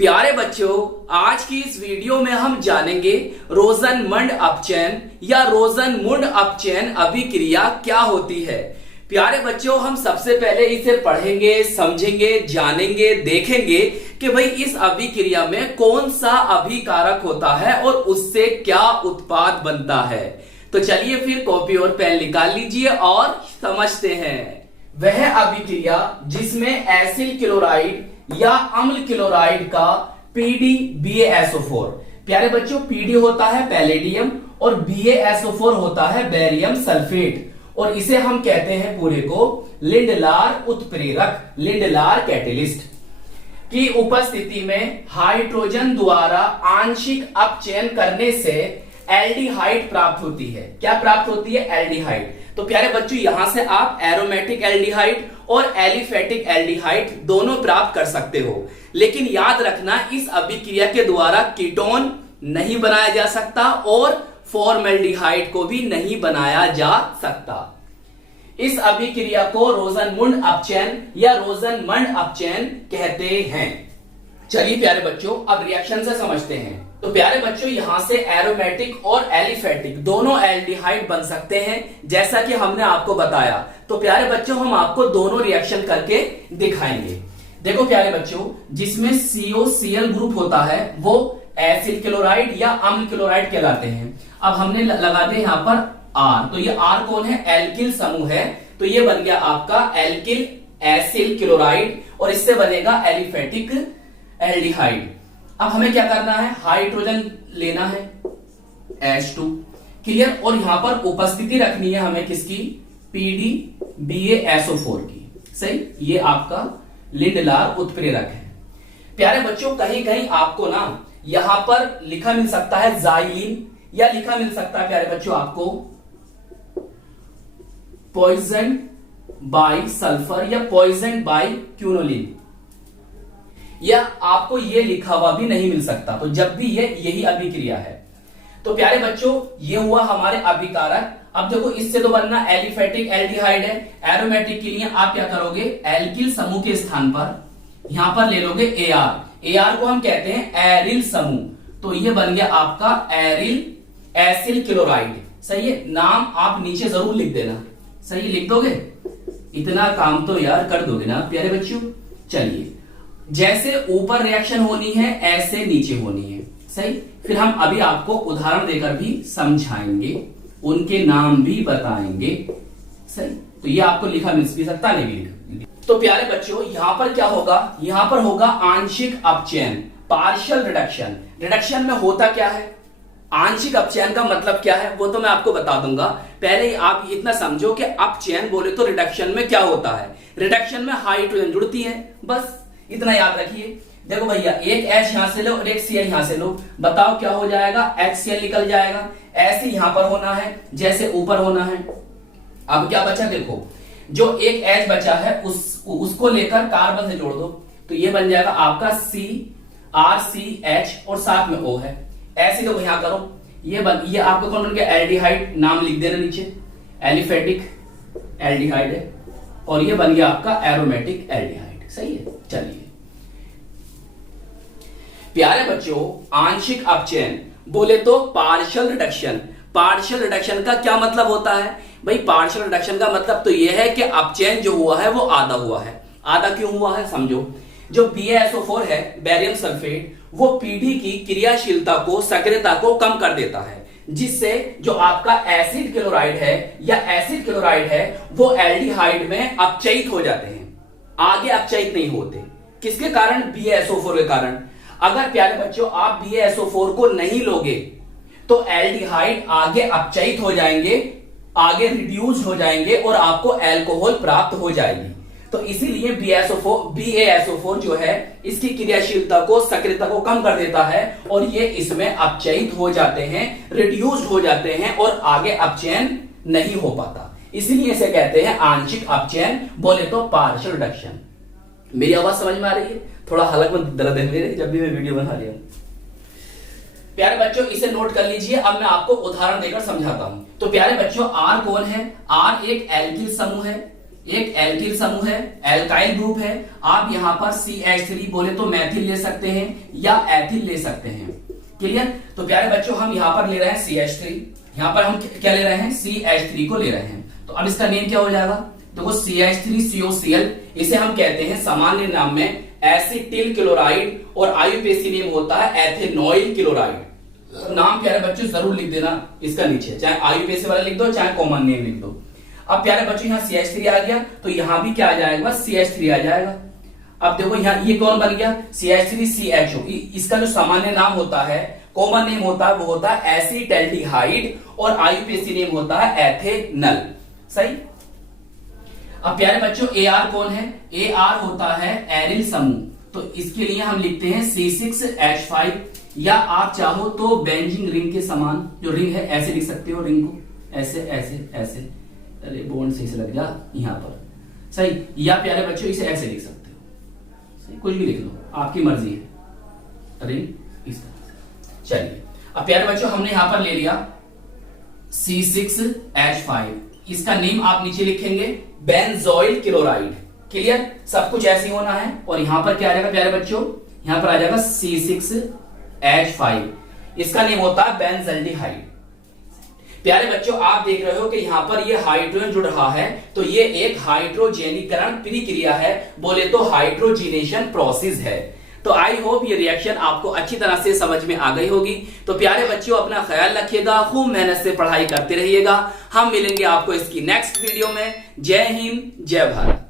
प्यारे बच्चों, आज की इस वीडियो में हम जानेंगे रोजनमंड अपचयन या रोजनमुंड अपचयन अभिक्रिया क्या होती है। प्यारे बच्चों, हम सबसे पहले इसे पढ़ेंगे, समझेंगे, जानेंगे, देखेंगे कि भाई इस अभिक्रिया में कौन सा अभिकारक होता है और उससे क्या उत्पाद बनता है। तो चलिए फिर कॉपी और पेन निकाल लीजिए और समझते हैं। वह अभिक्रिया जिसमें एसिल क्लोराइड या अम्ल क्लोराइड का PdBaSO4, प्यारे बच्चों PD होता है पैलेडियम और BaSO4 होता है बेरियम सल्फेट, और इसे हम कहते हैं पूरे को लिंडलार उत्प्रेरक, लिंडलार कैटेलिस्ट की उपस्थिति में हाइड्रोजन द्वारा आंशिक अपचयन करने से एल्डिहाइड प्राप्त होती है। क्या प्राप्त होती है? एल्डिहाइड। तो प्यारे बच्चों, यहां से आप एरोमेटिक एल्डिहाइड और एलिफेटिक एल्डिहाइड दोनों प्राप्त कर सकते हो, लेकिन याद रखना इस अभिक्रिया के द्वारा कीटोन नहीं बनाया जा सकता और फॉर्मेल्डिहाइड को भी नहीं बनाया जा सकता। इस अभिक्रिया को रोजनमुंड अपचयन या रोजनमंड अपचयन कहते हैं। चलिए प्यारे बच्चों, अब रिएक्शन से समझते हैं। तो प्यारे बच्चों, यहां से एरोमेटिक और एलिफेटिक दोनों एल्डिहाइड बन सकते हैं, जैसा कि हमने आपको बताया। तो प्यारे बच्चों, हम आपको दोनों रिएक्शन करके दिखाएंगे। देखो प्यारे बच्चों, जिसमें COCl ग्रुप होता है वो एसिल क्लोराइड या अम्ल क्लोराइड कहलाते हैं। अब हमने लगा दिया यहां पर R, तो ये R कौन है? एल्किल समूह है, तो ये बन गया आपका एल्किल एसिल क्लोराइड और इससे बनेगा एलिफेटिक एल्डिहाइड। अब हमें क्या करना है? हाइड्रोजन लेना है H2, क्लियर, और यहां पर उपस्थिति रखनी है हमें किसकी? PdBaSO4 की। सही, ये आपका लिंडलार उत्प्रेरक है। प्यारे बच्चों, कहीं कहीं आपको ना यहां पर लिखा मिल सकता है जाइलिन, या लिखा मिल सकता है प्यारे बच्चों आपको पॉइजन बाय सल्फर या पॉइजन बाय क्यूनोलिन, या आपको ये लिखा हुआ भी नहीं मिल सकता। तो जब भी ये यही अभिक्रिया है। तो प्यारे बच्चों, ये हुआ हमारे अभिकारक। अब देखो, इससे तो बनना एलिफेटिक एल्डिहाइड है। एरोमेटिक के लिए आप क्या करोगे? एल्किल समूह के स्थान पर यहां पर ले लोगे AR को हम कहते हैं एरिल समूह, तो ये बन गया आपका एरिल एसिल क्लोराइड। सही है, नाम आप नीचे जरूर लिख देना। सही, लिख दोगे? इतना काम तो यार कर दोगे ना प्यारे बच्चों। चलिए, जैसे ऊपर रिएक्शन होनी है ऐसे नीचे होनी है। सही, फिर हम अभी आपको उदाहरण देकर भी समझाएंगे, उनके नाम भी बताएंगे। सही, तो ये आपको लिखा मिल भी सकता, नहीं भी लिखा। तो प्यारे बच्चों, यहां पर क्या होगा? यहां पर होगा आंशिक अपचयन, पार्शियल रिडक्शन। रिडक्शन में होता क्या है? आंशिक अपचयन का मतलब क्या है वो तो मैं आपको बता दूंगा। पहले आप इतना समझो कि अपचयन बोले तो रिडक्शन में क्या होता है। रिडक्शन में हाइड्रोजन जुड़ती है, बस इतना याद रखिए। देखो भैया, एक H यहां से लो और एक Cl यहां से लो, बताओ क्या हो जाएगा? HCl निकल जाएगा। ऐसे यहां पर होना है जैसे ऊपर होना है। अब क्या बचा? देखो, जो एक H बचा है उसको लेकर कार्बन से जोड़ दो, तो ये बन जाएगा आपका CRCH और साथ में O है। ऐसे देखो, यहां करो, ये आपको कौन बन गया? एल्डिहाइड। नाम लिख देना नीचे, एलिफेटिक एल्डिहाइड है, और ये बन गया आपका एरोमेटिक एल्डिहाइड। सही है। चलिए प्यारे बच्चों, आंशिक अपचयन बोले तो पार्शियल रिडक्शन। पार्शियल रिडक्शन का क्या मतलब होता है भाई? पार्शियल रिडक्शन का मतलब तो यह है कि अपचयन जो हुआ है वो आधा हुआ है। आधा क्यों हुआ है समझो। जो BaSO4 है बेरियम सल्फेट, वो PD की क्रियाशीलता को, सक्रियता को कम कर देता है, जिससे जो आपका एसिड क्लोराइड है या एसिड क्लोराइड है वो एल्डिहाइड में अपचयित हो जाते हैं, आगे अपचयित नहीं होते। किसके कारण? BaSO4 के कारण। अगर प्यारे बच्चों आप BaSO4 को नहीं लोगे तो एल्डिहाइड आगे अपचयित हो जाएंगे, आगे रिड्यूस हो जाएंगे और आपको अल्कोहल प्राप्त हो जाएगी। तो इसीलिए BaSO4 जो है इसकी क्रियाशीलता को, सक्रियता को कम कर देता है और ये इसमें अपचयित हो जाते हैं, रिड्यूस्ड हो जाते हैं और आगे अपचयन नहीं हो पाता। इसीलिए इसे कहते हैं आंशिक अपचयन, बोले तो पार्शियल रिडक्शन। मेरी आवाज समझ में आ रही है? थोड़ा हलक में दर्द है मेरे जब भी मैं वीडियो बना रही हूं। प्यारे बच्चों, इसे नोट कर लीजिए। अब मैं आपको उदाहरण देकर समझाता हूं। तो प्यारे बच्चों, R कौन है? R एक एल्किल समूह है, एक एल्किल समूह है, एल्काइल ग्रुप है। आप यहां पर CH3 बोले तो मैथिल ले सकते हैं या एथिल ले सकते हैं। क्लियर? तो प्यारे बच्चों हम यहां पर ले रहे हैं CH3, यहां पर हम क्या ले रहे हैं, CH3 को ले रहे हैं। तो अब इसका नेम क्या हो जाएगा, देखो CH3COCl, इसे हम कहते हैं सामान्य नाम में एसिटिल क्लोराइड, और आयुपेसी नेम होता है एथेनॉइल क्लोराइड। नाम प्यारे बच्चों जरूर लिख देना इसका नीचे, चाहे आयुपेसी वाला लिख दो चाहे कॉमन नेम लिख दो। अब प्यारे बच्चों यहाँ CH3 आ गया, तो यहां भी क्या आ जाएगा, CH3 आ जाएगा। अब देखो यहाँ ये कौन बन गया, CH3CHO। इसका जो सामान्य नाम होता है, कॉमन नेम होता है, वो होता है एसिटैल्डिहाइड, और आयुपेसी नेम होता है एथेनल। सही। अब प्यारे बच्चों AR कौन है, AR होता है एरिल समूह, तो इसके लिए हम लिखते हैं C6H5, या आप चाहो तो बेंजीन रिंग के समान जो रिंग है ऐसे लिख सकते हो, रिंग को ऐसे ऐसे ऐसे, अरे बॉन्ड सही से लग जा यहां पर। सही। या प्यारे बच्चों इसे ऐसे लिख सकते हो, सही, कुछ भी लिख लो, आपकी मर्जी है, रिंग इस तरह से। चलिए अब प्यारे बच्चों हमने यहां पर ले लिया C6H5, इसका नेम आप नीचे लिखेंगे बेंजोइल क्लोराइड। क्लियर? सब कुछ ऐसे ही होना है। और यहां पर क्या आ जाएगा प्यारे बच्चों, यहां पर आ जाएगा C6H5, इसका नेम होता है बेंजल्डिहाइड। प्यारे बच्चों आप देख रहे हो कि यहां पर ये हाइड्रोजन जुड़ रहा है, तो ये एक हाइड्रोजेनीकरण प्रक्रिया है, बोले तो हाइड्रोजीनेशन प्रोसेस है। तो आई होप ये रिएक्शन आपको अच्छी तरह से समझ में आ गई होगी। तो प्यारे बच्चों अपना ख्याल रखिएगा, खूब मेहनत से पढ़ाई करते रहिएगा। हम मिलेंगे आपको इसकी नेक्स्ट वीडियो में। जय हिंद, जय भारत।